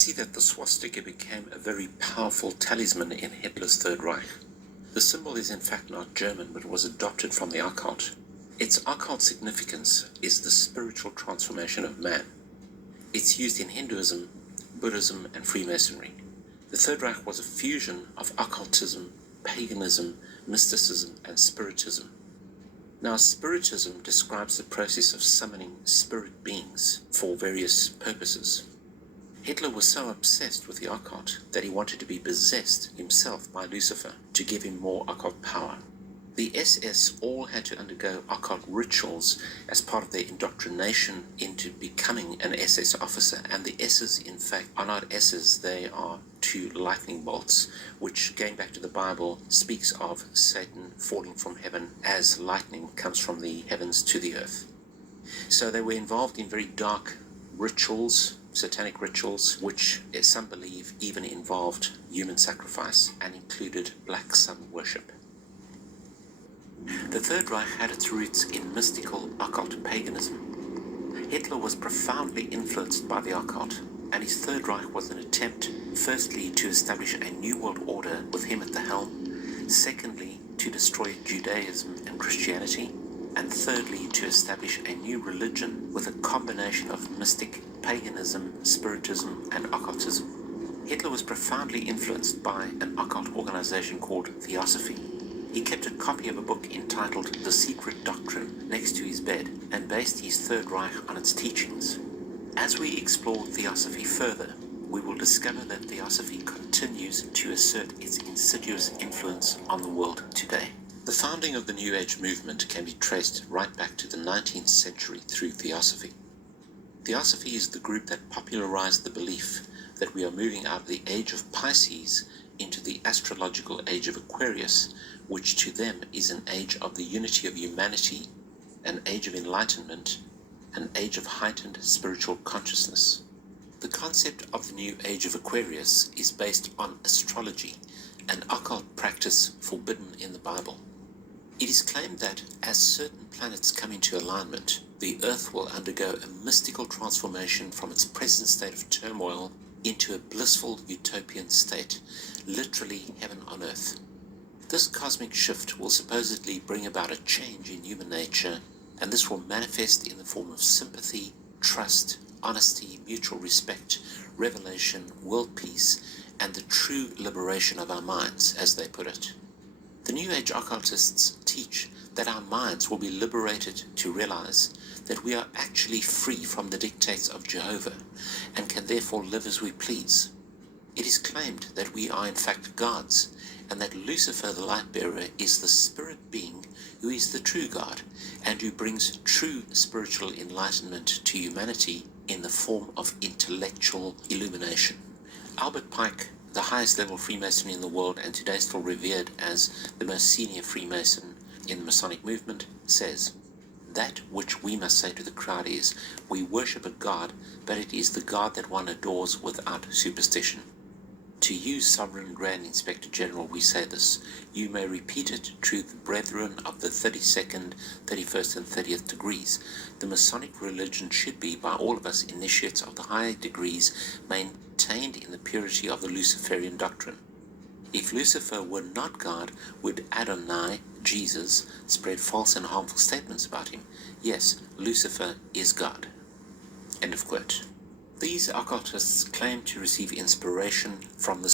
See that the swastika became a very powerful talisman in Hitler's Third Reich. The symbol is in fact not German, but was adopted from the occult. Its occult significance is the spiritual transformation of man. It's used in Hinduism, Buddhism, and Freemasonry. The Third Reich was a fusion of occultism, paganism, mysticism, and spiritism. Now, spiritism describes the process of summoning spirit beings for various purposes. Hitler was so obsessed with the occult that he wanted to be possessed himself by Lucifer to give him more occult power. The SS all had to undergo occult rituals as part of their indoctrination into becoming an SS officer, and the S's in fact are not S's, they are two lightning bolts, which, going back to the Bible, speaks of Satan falling from heaven as lightning comes from the heavens to the earth. So they were involved in very dark rituals, satanic rituals, which some believe even involved human sacrifice and included black sun worship. The Third Reich had its roots in mystical occult paganism. Hitler was profoundly influenced by the occult, and his Third Reich was an attempt, firstly, to establish a new world order with him at the helm, secondly, to destroy Judaism and Christianity, and thirdly, to establish a new religion with a combination of mystic paganism, spiritism, and occultism. Hitler was profoundly influenced by an occult organization called Theosophy. He kept a copy of a book entitled The Secret Doctrine next to his bed and based his Third Reich on its teachings. As we explore Theosophy further, we will discover that Theosophy continues to assert its insidious influence on the world today. The founding of the New Age movement can be traced right back to the 19th century through Theosophy. Theosophy is the group that popularized the belief that we are moving out of the age of Pisces into the astrological age of Aquarius, which to them is an age of the unity of humanity, an age of enlightenment, an age of heightened spiritual consciousness. The concept of the new age of Aquarius is based on astrology, an occult practice forbidden in the Bible. It is claimed that as certain planets come into alignment, the Earth will undergo a mystical transformation from its present state of turmoil into a blissful utopian state, literally heaven on earth. This cosmic shift will supposedly bring about a change in human nature, and this will manifest in the form of sympathy, trust, honesty, mutual respect, revelation, world peace, and the true liberation of our minds, as they put it. The New Age occultists teach that our minds will be liberated to realize that we are actually free from the dictates of Jehovah and can therefore live as we please. It is claimed that we are in fact gods, and that Lucifer the light bearer is the spirit being who is the true God and who brings true spiritual enlightenment to humanity in the form of intellectual illumination. Albert Pike, the highest level Freemason in the world and today still revered as the most senior Freemason in the Masonic movement, says, "That which we must say to the crowd is, we worship a God, but it is the God that one adores without superstition. To you, Sovereign Grand Inspector General, we say this. You may repeat it to the brethren of the 32nd, 31st, and 30th degrees. The Masonic religion should be, by all of us initiates of the higher degrees, maintained in the purity of the Luciferian doctrine. If Lucifer were not God, would Adonai, Jesus, spread false and harmful statements about him? Yes, Lucifer is God." End of quote. These occultists claim to receive inspiration from the